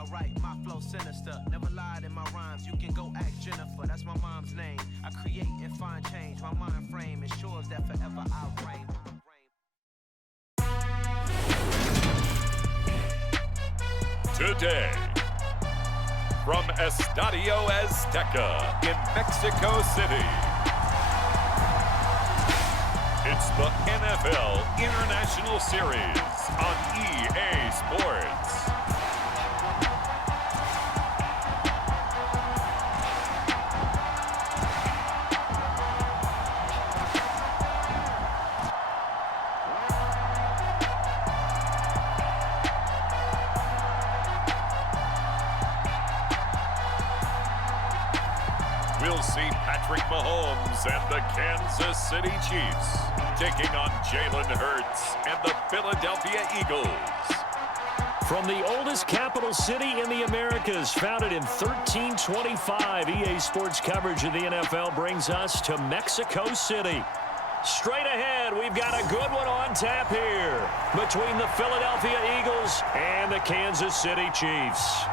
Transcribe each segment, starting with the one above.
I write my flow sinister, never lied in my rhymes. You can go ask Jennifer, that's my mom's name. I create and find change, my mind frame ensures that forever I reign. Today, from Estadio Azteca in Mexico City, it's the NFL International Series on EA Sports. We'll see Patrick Mahomes and the Kansas City Chiefs taking on Jalen Hurts and the Philadelphia Eagles. From the oldest capital city in the Americas, founded in 1325, EA Sports coverage of the NFL brings us to Mexico City. Straight ahead, we've got a good one on tap here between the Philadelphia Eagles and the Kansas City Chiefs.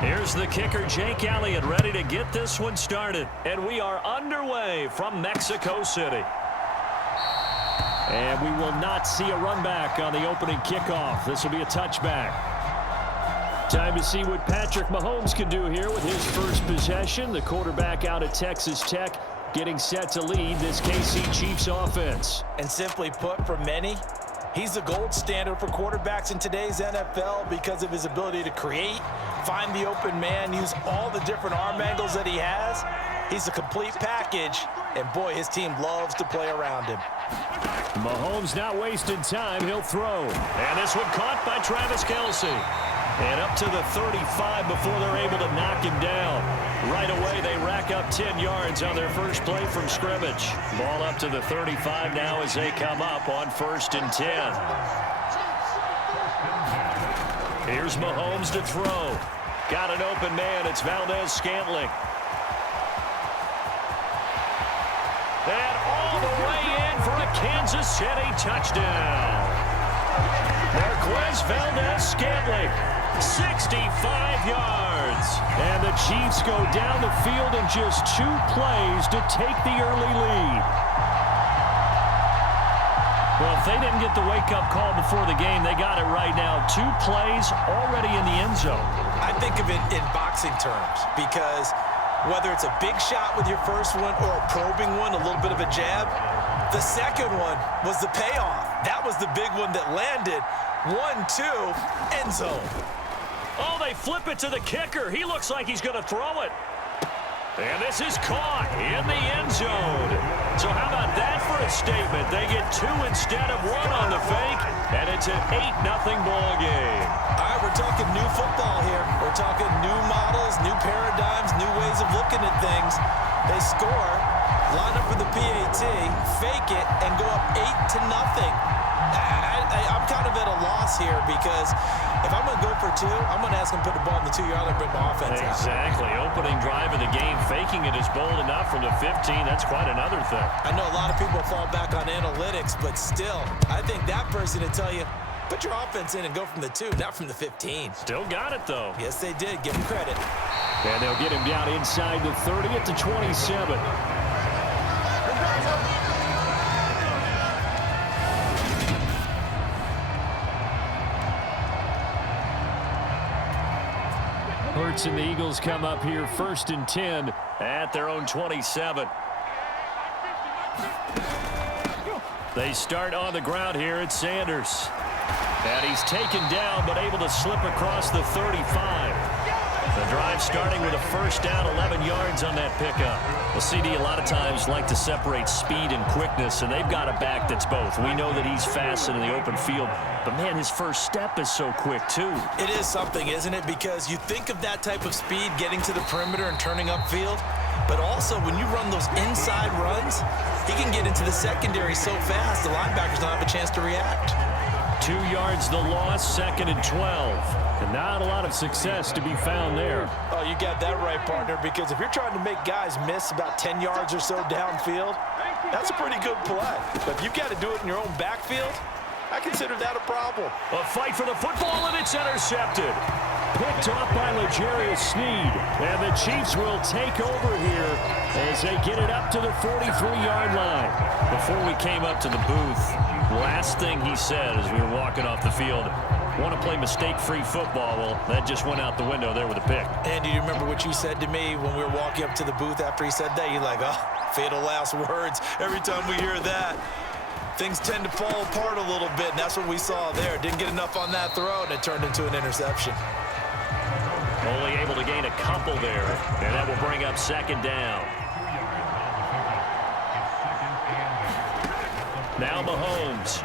Here's the kicker, Jake Elliott, ready to get this one started. And we are underway from Mexico City. And we will not see a run back on the opening kickoff. This will be a touchback. Time to see what Patrick Mahomes can do here with his first possession. The quarterback out of Texas Tech getting set to lead this KC Chiefs offense. And simply put, for many, he's the gold standard for quarterbacks in today's NFL because of his ability to create, find the open man, use all the different arm angles that he has. He's a complete package, and boy, his team loves to play around him. Mahomes not wasting time. He'll throw. And this one caught by Travis Kelce. And up to the 35 before they're able to knock him down. Right away, they rack up 10 yards on their first play from scrimmage. Ball up to the 35 now as they come up on 1st and 10. Here's Mahomes to throw. Got an open man. It's Valdez-Scantling. And all the way in for a Kansas City touchdown. Marquez Valdez-Scantling, 65 yards. And the Chiefs go down the field in just 2 plays to take the early lead. Well, if they didn't get the wake-up call before the game, they got it right now. 2 plays already in the end zone. I think of it in boxing terms because whether it's a big shot with your first one or a probing one, a little bit of a jab, the second one was the payoff. That was the big one that landed. 1-2, end zone. Oh, they flip it to the kicker. He looks like he's going to throw it. And this is caught in the end zone. So how about that for a statement? They get 2 instead of 1 on the fake, and it's an 8-0 ball game. All right, we're talking new football here. We're talking new models, new paradigms, new ways of looking at things. They score, line up for the PAT, fake it, and go up 8-0. I'm kind of at a loss here because if I'm going to go for 2, I'm going to ask him to put the ball in the 2-yard line and bring my offense out. Exactly. Opening drive of the game, faking it is bold enough from the 15. That's quite another thing. I know a lot of people fall back on analytics, but still, I think that person would tell you, put your offense in and go from the 2, not from the 15. Still got it, though. Yes, they did. Give them credit. And they'll get him down inside the 30 at the 27. Hurts and the Eagles come up here 1st and 10 at their own 27. They start on the ground here at Sanders. And he's taken down but able to slip across the 35. The drive starting with a first down, 11 yards on that pickup. Well, CD a lot of times like to separate speed and quickness, and they've got a back that's both. We know that he's fast in the open field, but, man, his first step is so quick, too. It is something, isn't it? Because you think of that type of speed getting to the perimeter and turning upfield, but also when you run those inside runs, he can get into the secondary so fast the linebackers don't have a chance to react. 2 yards the loss, 2nd and 12. And not a lot of success to be found there. Oh, you got that right, partner, because if you're trying to make guys miss about 10 yards or so downfield, that's a pretty good play. But if you've got to do it in your own backfield, I consider that a problem. A fight for the football, and it's intercepted. Picked off by L'Jarius Sneed. And the Chiefs will take over here as they get it up to the 43-yard line. Before we came up to the booth, last thing he said as we were walking off the field, want to play mistake-free football. Well, that just went out the window there with a pick. And do you remember what you said to me when we were walking up to the booth after he said that? You're like, oh, fatal last words. Every time we hear that, things tend to fall apart a little bit, and that's what we saw there. Didn't get enough on that throw, and it turned into an interception. Only able to gain a couple there, and that will bring up second down. Now Mahomes.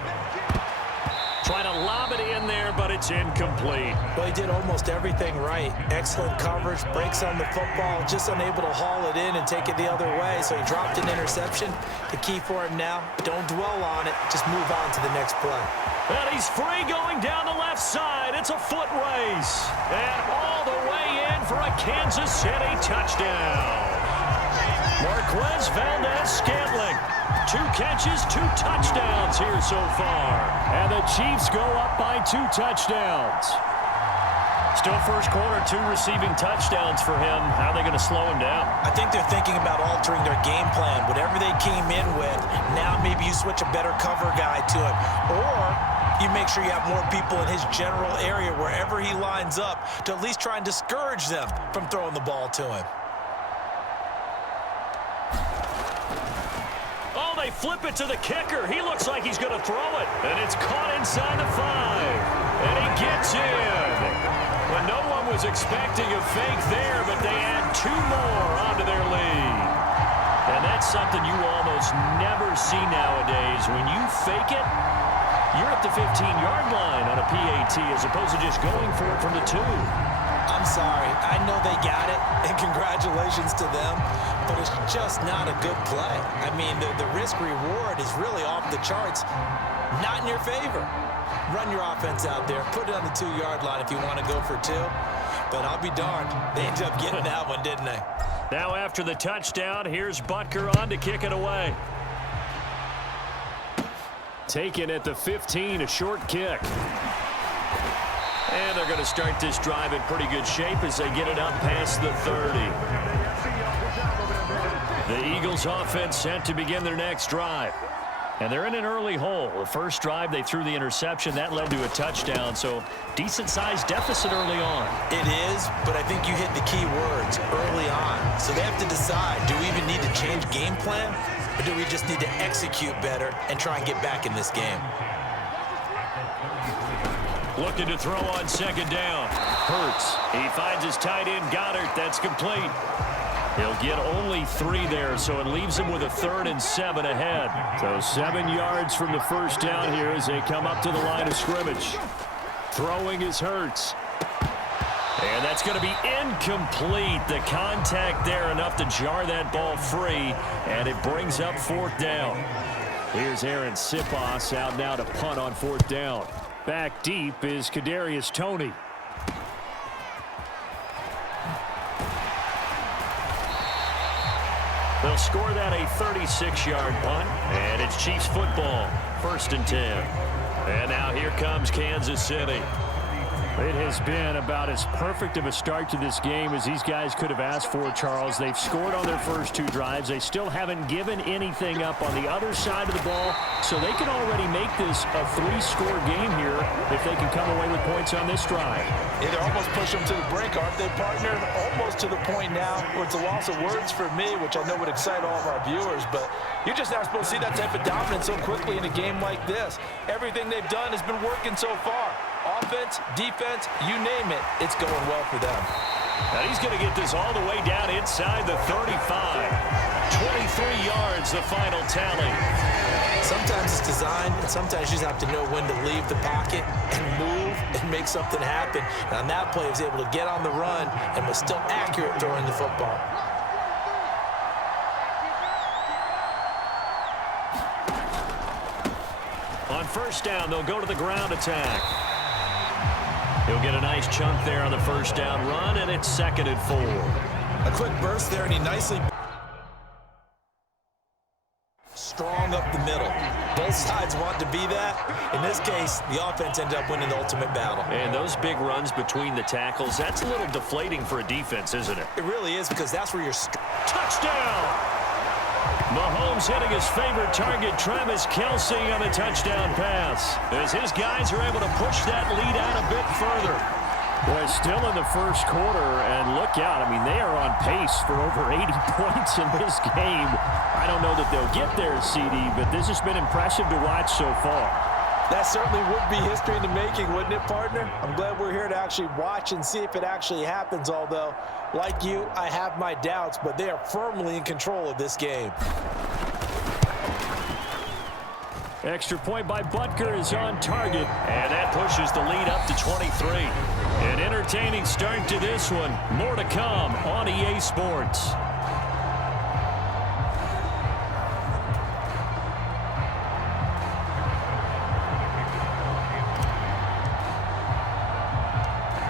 Trying to lob it in there, but it's incomplete. Well, he did almost everything right. Excellent coverage, breaks on the football, just unable to haul it in and take it the other way, so he dropped an interception. The key for him now, don't dwell on it, just move on to the next play. And he's free going down the left side. It's a foot race. And all the way in for a Kansas City touchdown. Marquez Valdez-Scantling. 2 catches, 2 touchdowns here so far. And the Chiefs go up by 2 touchdowns. Still first quarter, 2 receiving touchdowns for him. How are they going to slow him down? I think they're thinking about altering their game plan. Whatever they came in with, now maybe you switch a better cover guy to him. Or you make sure you have more people in his general area wherever he lines up to at least try and discourage them from throwing the ball to him. Oh, they flip it to the kicker. He looks like he's going to throw it. And it's caught inside the 5. And he gets in. Well, no one was expecting a fake there, but they add 2 more onto their lead. And that's something you almost never see nowadays. When you fake it, you're at the 15-yard line on a PAT as opposed to just going for it from the 2. I'm sorry. I know they got it, and congratulations to them, but it's just not a good play. I mean, the risk-reward is really off the charts, not in your favor. Run your offense out there, put it on the 2-yard line if you want to go for 2, but I'll be darned. They ended up getting that one, didn't they? Now after the touchdown, here's Butker on to kick it away. Taken at the 15, a short kick. And they're going to start this drive in pretty good shape as they get it up past the 30. The Eagles offense set to begin their next drive. And they're in an early hole. The first drive, they threw the interception. That led to a touchdown, so decent-sized deficit early on. It is, but I think you hit the key words early on. So they have to decide, do we even need to change game plan, or do we just need to execute better and try and get back in this game? Looking to throw on second down. Hurts. He finds his tight end, Goddard. That's complete. He'll get only 3 there, so it leaves him with a 3rd and 7 ahead. So 7 yards from the first down here as they come up to the line of scrimmage. Throwing is Hurts. And that's going to be incomplete. The contact there enough to jar that ball free, and it brings up 4th down. Here's Aaron Siposs out now to punt on 4th down. Back deep is Kadarius Toney. They'll score that a 36-yard punt, and it's Chiefs football, 1st and 10. And now here comes Kansas City. It has been about as perfect of a start to this game as these guys could have asked for, Charles. They've scored on their first 2 drives. They still haven't given anything up on the other side of the ball, so they can already make this a 3-score game here if they can come away with points on this drive. Yeah, they're almost pushing them to the brink, aren't they, partner? Almost to the point now where it's a loss of words for me, which I know would excite all of our viewers, but you're just not supposed to see that type of dominance so quickly in a game like this. Everything they've done has been working so far. Offense, defense, you name it, it's going well for them. Now he's going to get this all the way down inside the 35. 23 yards, the final tally. Sometimes it's designed, and sometimes you just have to know when to leave the pocket and move and make something happen. And on that play, he was able to get on the run and was still accurate throwing the football. On first down, they'll go to the ground attack. He'll get a nice chunk there on the first down run, and it's 2nd and 4. A quick burst there, and he nicely strong up the middle. Both sides want to be that. In this case, the offense ended up winning the ultimate battle. And those big runs between the tackles, that's a little deflating for a defense, isn't it? It really is, because that's where you're... Touchdown! Mahomes hitting his favorite target, Travis Kelce, on a touchdown pass, as his guys are able to push that lead out a bit further. Boy, still in the first quarter, and look out. I mean, they are on pace for over 80 points in this game. I don't know that they'll get there, CD, but this has been impressive to watch so far. That certainly would be history in the making, wouldn't it, partner? I'm glad we're here to actually watch and see if it actually happens, although, like you, I have my doubts, but they are firmly in control of this game. Extra point by Butker is on target, and that pushes the lead up to 23. An entertaining start to this one. More to come on EA Sports.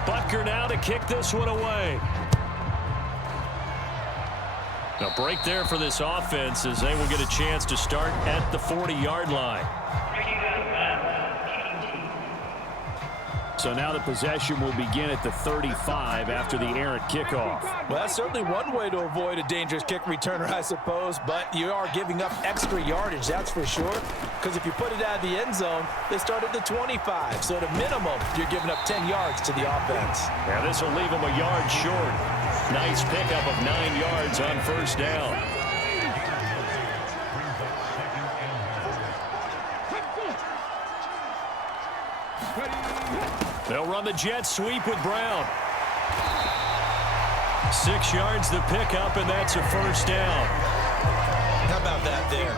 Butker now to kick this one away. A break there for this offense as they will get a chance to start at the 40-yard line. So now the possession will begin at the 35 after the errant kickoff. Well, that's certainly one way to avoid a dangerous kick returner, I suppose, but you are giving up extra yardage, that's for sure, because if you put it out of the end zone, they start at the 25, so at a minimum, you're giving up 10 yards to the offense. Yeah, this will leave them a yard short. Nice pickup of 9 yards on first down. They'll run the jet sweep with Brown. 6 yards the pickup, and that's a first down. How about that there?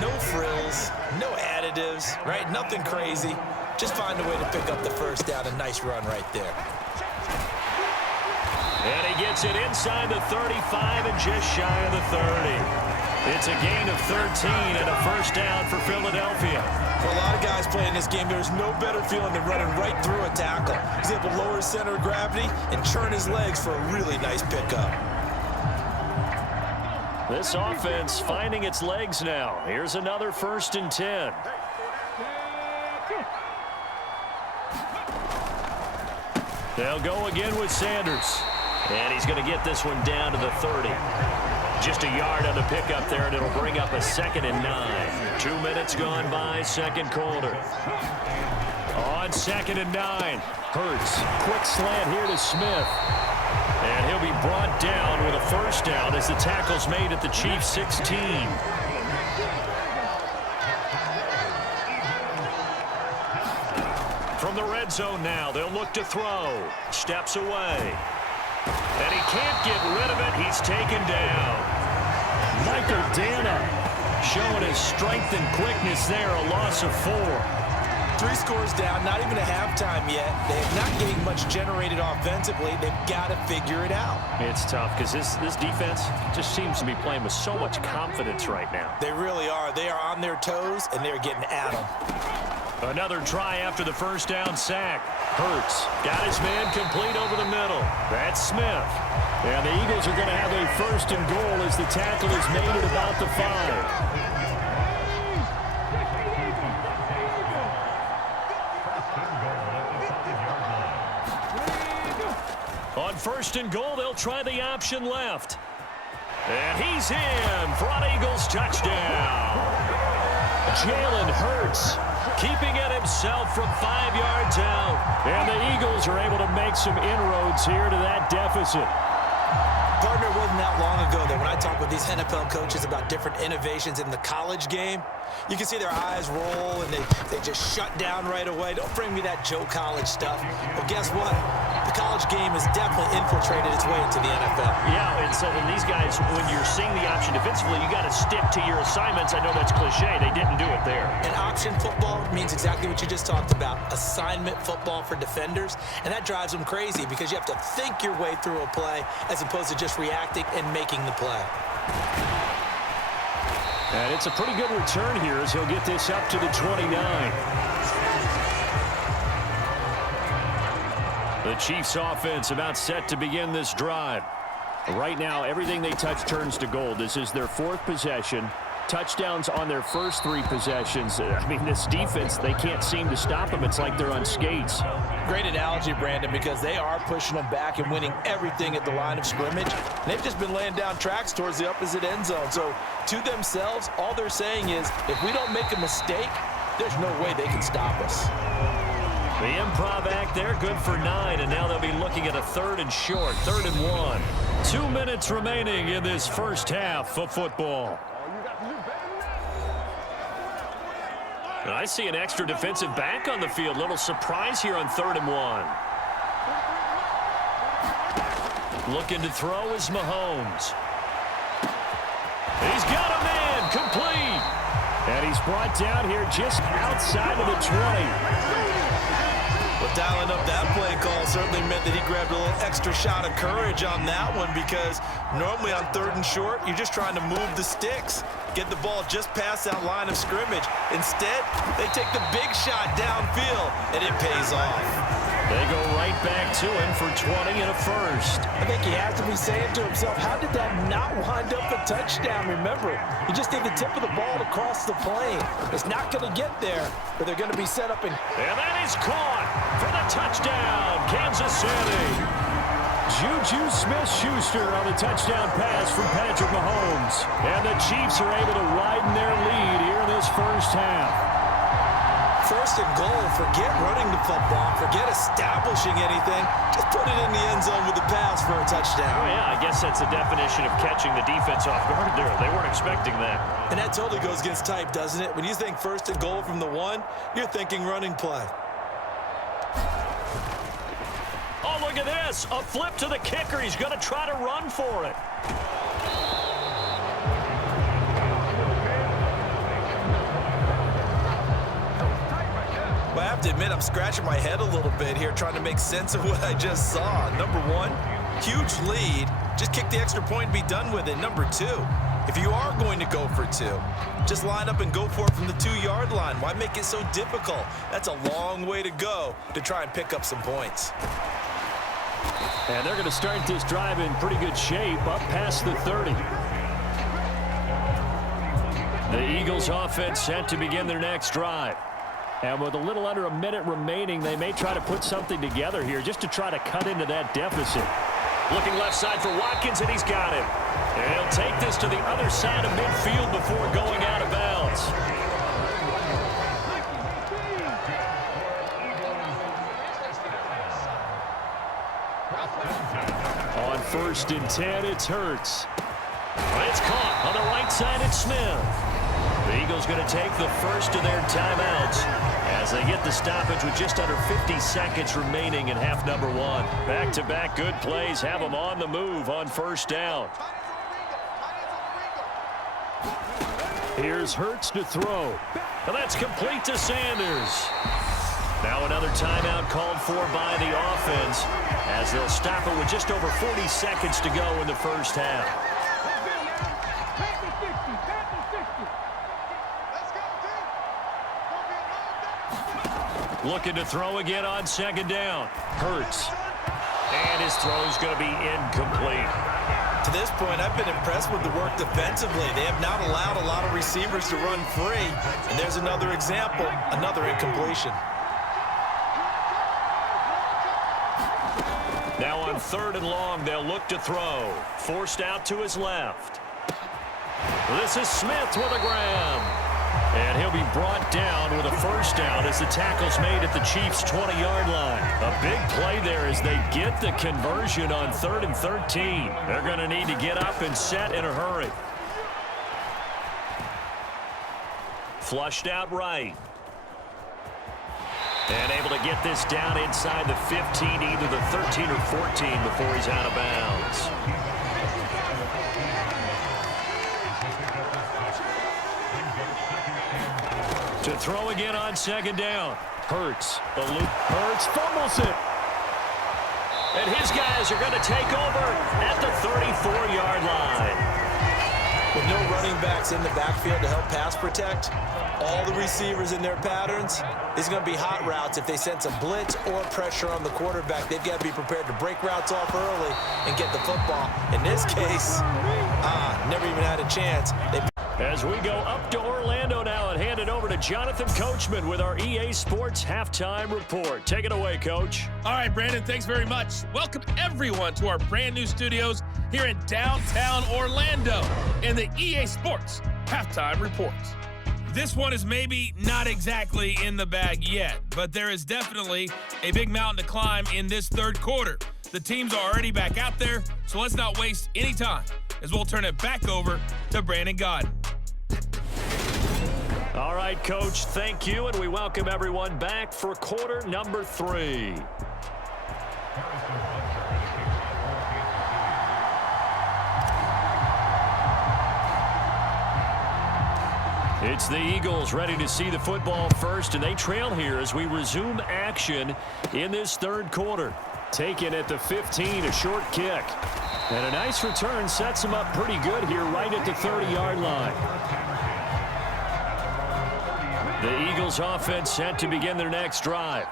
No frills, no additives, right? Nothing crazy. Just find a way to pick up the first down. A nice run right there. And he gets it inside the 35 and just shy of the 30. It's a gain of 13 and a first down for Philadelphia. For a lot of guys playing this game, there's no better feeling than running right through a tackle. He's able to lower his center of gravity and churn his legs for a really nice pickup. This offense finding its legs now. Here's another 1st and 10. They'll go again with Sanders. And he's going to get this one down to the 30. Just a yard on the pickup there, and it'll bring up a 2nd and 9. 2 minutes gone by, second quarter. On 2nd and 9. Hurts. Quick slant here to Smith. And he'll be brought down with a first down as the tackle's made at the Chiefs' 16. From the red zone now, they'll look to throw. Steps away. And he can't get rid of it. He's taken down. Michael Dana showing his strength and quickness there. A loss of 4. 3 scores down, not even a halftime yet. They're not getting much generated offensively. They've got to figure it out. It's tough because this defense just seems to be playing with so much confidence right now. They really are. They are on their toes, and they're getting at them. Another try after the first down sack. Hurts got his man complete over the middle. That's Smith. And the Eagles are going to have a 1st and goal as the tackle is made at about the 5. On 1st and goal, they'll try the option left. And he's in for an Eagles touchdown. Jalen Hurts keeping it himself from 5 yards out. And the Eagles are able to make some inroads here to that deficit. Partner, it wasn't that long ago that when I talk with these NFL coaches about different innovations in the college game, you can see their eyes roll and they just shut down right away. Don't bring me that Joe College stuff. Well, guess what? The college game has definitely infiltrated its way into the NFL. Yeah, and so when these guys, when you're seeing the option defensively, you got to stick to your assignments. I know that's cliche. They didn't do it there. And option football means exactly what you just talked about, assignment football for defenders, and that drives them crazy because you have to think your way through a play as opposed to just reacting and making the play. And it's a pretty good return here as he'll get this up to the 29. The Chiefs offense about set to begin this drive. Right now, everything they touch turns to gold. This is their 4th possession. touchdowns on their first 3 possessions. I mean, this defense, they can't seem to stop them. It's like they're on skates. Great analogy, Brandon, because they are pushing them back and winning everything at the line of scrimmage. They've just been laying down tracks towards the opposite end zone. So to themselves, all they're saying is, if we don't make a mistake, there's no way they can stop us. The improv act there, good for 9, and now they'll be looking at a 3rd and short, 3rd and 1. 2 minutes remaining in this first half of football. And I see an extra defensive back on the field. Little surprise here on 3rd and 1. Looking to throw is Mahomes. He's got a man, complete. And he's brought down here just outside of the 20. Well, dialing up that play call certainly meant that he grabbed a little extra shot of courage on that one, because normally on 3rd and short, you're just trying to move the sticks, get the ball just past that line of scrimmage. Instead, they take the big shot downfield, and it pays off. They go right back to him for 20 and a first. I think he has to be saying to himself, how did that not wind up a touchdown? Remember, you just need the tip of the ball to cross the plane. It's not going to get there, but they're going to be set up. And that is caught for the touchdown, Kansas City. Juju Smith-Schuster on the touchdown pass from Patrick Mahomes. And the Chiefs are able to widen their lead here in this first half. 1st and goal, forget running the football, forget establishing anything. Just put it in the end zone with the pass for a touchdown. Oh, yeah, I guess that's the definition of catching the defense off guard there. They weren't expecting that. And that totally goes against type, doesn't it? When you think 1st and goal from the 1, you're thinking running play. Oh, look at this. A flip to the kicker. He's going to try to run for it. Well, I have to admit, I'm scratching my head a little bit here trying to make sense of what I just saw. Number 1, huge lead. Just kick the extra point and be done with it. Number 2, if you are going to go for 2, just line up and go for it from the 2-yard line. Why make it so difficult? That's a long way to go to try and pick up some points. And they're going to start this drive in pretty good shape, up past the 30. The Eagles offense set to begin their next drive. And with a little under a minute remaining, they may try to put something together here just to try to cut into that deficit. Looking left side for Watkins, and he's got him. And he'll take this to the other side of midfield before going out of bounds. On 1st and 10, it's Hurts. It's caught on the right side. It's Smith. The Eagles going to take the first of their timeouts as they get the stoppage with just under 50 seconds remaining in half number 1. Back-to-back good plays have them on the move on 1st down. Here's Hurts to throw. And that's complete to Sanders. Now another timeout called for by the offense as they'll stop it with just over 40 seconds to go in the first half. Looking to throw again on 2nd down. Hurts. And his throw's going to be incomplete. To this point, I've been impressed with the work defensively. They have not allowed a lot of receivers to run free. And there's another example, another incompletion. Now on 3rd and long, they'll look to throw. Forced out to his left. This is Smith with a grab. And he'll be brought down with a first down as the tackle's made at the Chiefs' 20-yard line. A big play there as they get the conversion on 3rd and 13. They're going to need to get up and set in a hurry. Flushed out right. And able to get this down inside the 15, either the 13 or 14 before he's out of bounds. To throw again on 2nd down. Hurts. The loop. Hurts fumbles it. And his guys are going to take over at the 34-yard line. With no running backs in the backfield to help pass protect, all the receivers in their patterns, it's going to be hot routes if they sense a blitz or pressure on the quarterback. They've got to be prepared to break routes off early and get the football. In this case, never even had a chance. As we go up to Orlando now and hand it over to Jonathan Coachman with our EA Sports Halftime Report. Take it away, Coach. All right, Brandon, thanks very much. Welcome, everyone, to our brand new studios here in downtown Orlando in the EA Sports Halftime Report. This one is maybe not exactly in the bag yet, but there is definitely a big mountain to climb in this third quarter. The teams are already back out there, so let's not waste any time as we'll turn it back over to Brandon Godden. All right, Coach, thank you, and we welcome everyone back for quarter number 3. It's the Eagles ready to see the football first, and they trail here as we resume action in this third quarter. Taken at the 15, a short kick. And a nice return sets them up pretty good here right at the 30-yard line. The Eagles offense set to begin their next drive.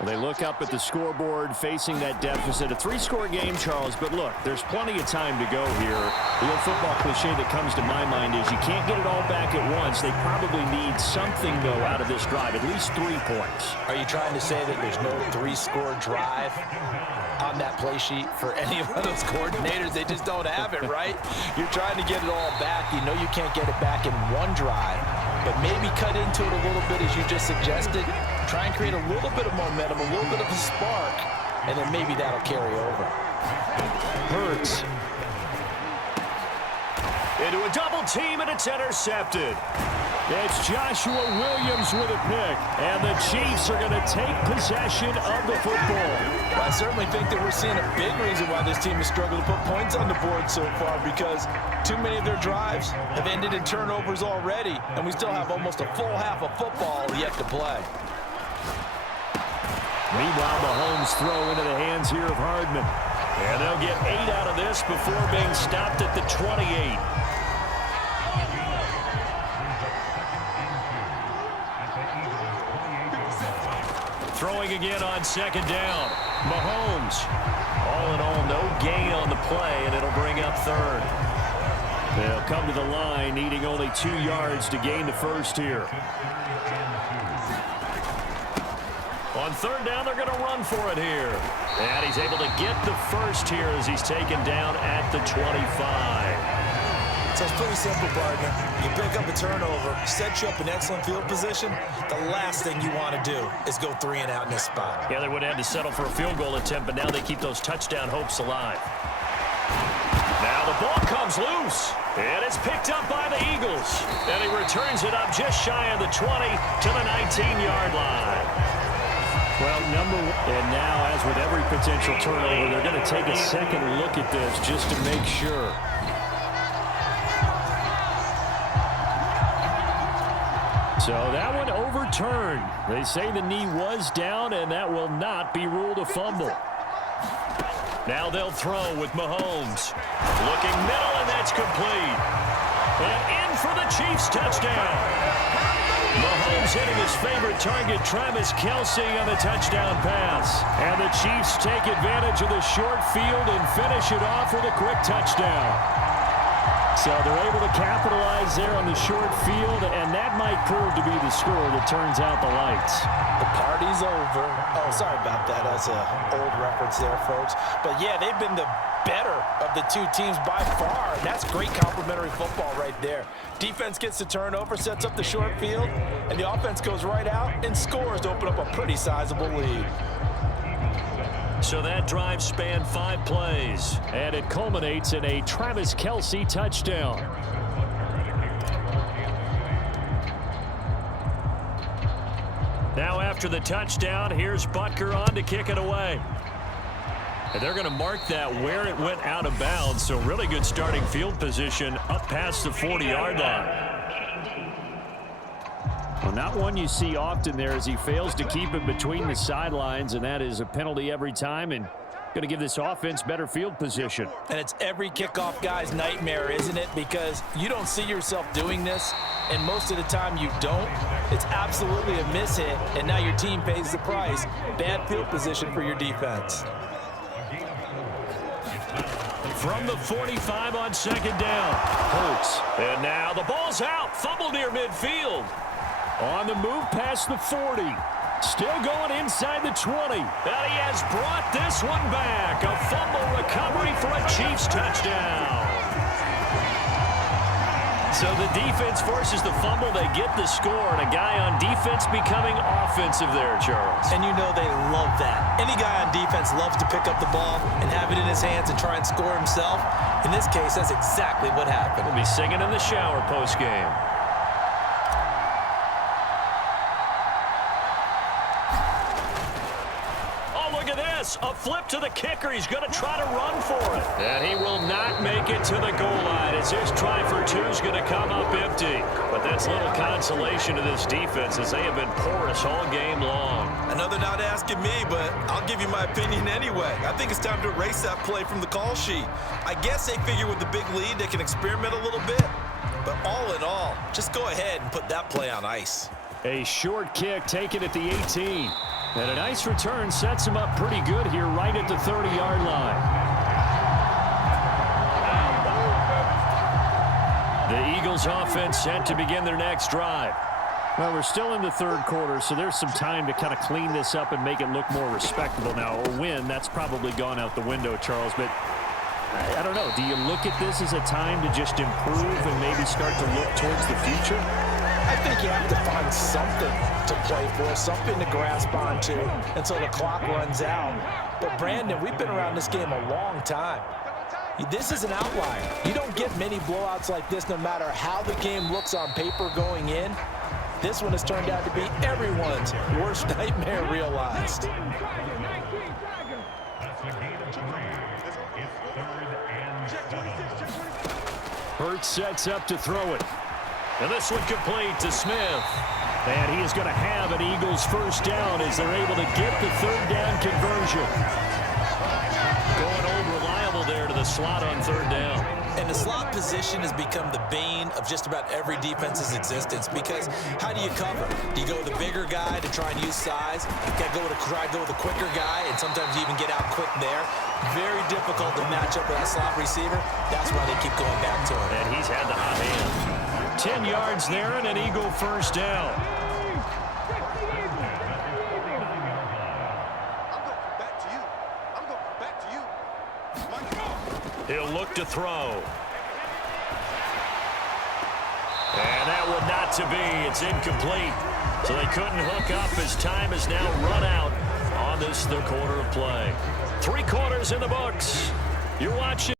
Well, they look up at the scoreboard facing that deficit. A 3-score game, Charles, but look, there's plenty of time to go here. The old football cliche that comes to my mind is you can't get it all back at once. They probably need something, though, out of this drive, at least 3 points. Are you trying to say that there's no 3-score drive on that play sheet for any of those coordinators? They just don't have it, right? You're trying to get it all back. You know you can't get it back in one drive, but maybe cut into it a little bit as you just suggested. Try and create a little bit of momentum, a little bit of a spark, and then maybe that'll carry over. Hurts. Into a double team, and it's intercepted. It's Joshua Williams with a pick, and the Chiefs are going to take possession of the football. Well, I certainly think that we're seeing a big reason why this team has struggled to put points on the board so far, because too many of their drives have ended in turnovers already, and we still have almost a full half of football yet to play. Meanwhile, Mahomes throw into the hands here of Hardman. And they'll get 8 out of this before being stopped at the 28. Throwing again on second down. Mahomes. All in all, no gain on the play, and it'll bring up third. They'll come to the line, needing only 2 yards to gain the first here. On third down, they're going to run for it here. And he's able to get the first here as he's taken down at the 25. So it's pretty simple, partner. You pick up a turnover, set you up in excellent field position. The last thing you want to do is go 3 and out in this spot. Yeah, they would have had to settle for a field goal attempt, but now they keep those touchdown hopes alive. Now the ball comes loose, and it's picked up by the Eagles. And he returns it up just shy of the 20 to the 19-yard line. Well, and now, as with every potential turnover, they're going to take a second look at this just to make sure. So that one overturned. They say the knee was down, and that will not be ruled a fumble. Now they'll throw with Mahomes. Looking middle, and that's complete. And in for the Chiefs touchdown. Mahomes hitting his favorite target, Travis Kelce, on the touchdown pass. And the Chiefs take advantage of the short field and finish it off with a quick touchdown. So they're able to capitalize there on the short field, and that might prove to be the score that turns out the lights. The party's over. Oh, sorry about that. That's an old reference there, folks. But, yeah, they've been the better of the 2 teams by far, and that's great complimentary football right there. Defense gets the turnover, sets up the short field, and the offense goes right out and scores to open up a pretty sizable lead. So that drive spanned 5 plays, and it culminates in a Travis Kelce touchdown. Now after the touchdown, here's Butker on to kick it away. And they're going to mark that where it went out of bounds, so really good starting field position up past the 40-yard line. Well, not one you see often there as he fails to keep it between the sidelines, and that is a penalty every time, and going to give this offense better field position. And it's every kickoff guy's nightmare, isn't it? Because you don't see yourself doing this, and most of the time you don't. It's absolutely a mishit, and now your team pays the price. Bad field position for your defense. from the 45 on second down. Hurts. And now the ball's out. Fumble near midfield. On the move past the 40. Still going inside the 20. And he has brought this one back. A fumble recovery for a Chiefs touchdown. So the defense forces the fumble. They get the score. And a guy on defense becoming offensive there, Charles. And you know they love that. Any guy on defense loves to pick up the ball and have it in his hands and try and score himself. In this case, that's exactly what happened. We'll be singing in the shower post-game. A flip to the kicker. He's going to try to run for it. And he will not make it to the goal line as his try for two is going to come up empty. But that's little consolation to this defense as they have been porous all game long. Another not asking me, but I'll give you my opinion anyway. I think it's time to erase that play from the call sheet. I guess they figure with the big lead they can experiment a little bit. But all in all, just go ahead and put that play on ice. A short kick taken at the 18. And a nice return sets him up pretty good here right at the 30-yard line. The Eagles offense set to begin their next drive. Well, we're still in the third quarter, so there's some time to kind of clean this up and make it look more respectable. Now, a win, that's probably gone out the window, Charles, but I don't know. Do you look at this as a time to just improve and maybe start to look towards the future? I think you have to find something to play for, something to grasp onto until the clock runs out. But, Brandon, we've been around this game a long time. This is an outlier. You don't get many blowouts like this no matter how the game looks on paper going in. This one has turned out to be everyone's worst nightmare realized. Hurts sets up to throw it. And this one complete to Smith. And he is going to have an Eagles first down as they're able to get the third down conversion. Going old reliable there to the slot on third down. And the slot position has become the bane of just about every defense's existence because how do you cover? Do you go with a bigger guy to try and use size? You got to go with a quicker guy, and sometimes you even get out quick there. Very difficult to match up with a slot receiver. That's why they keep going back to him. And he's had the hot hand. 10 yards there and an Eagle first down. He'll look to throw. And that one not to be. It's incomplete. So they couldn't hook up as time has now run out on this third quarter of play. 3 quarters in the books. You're watching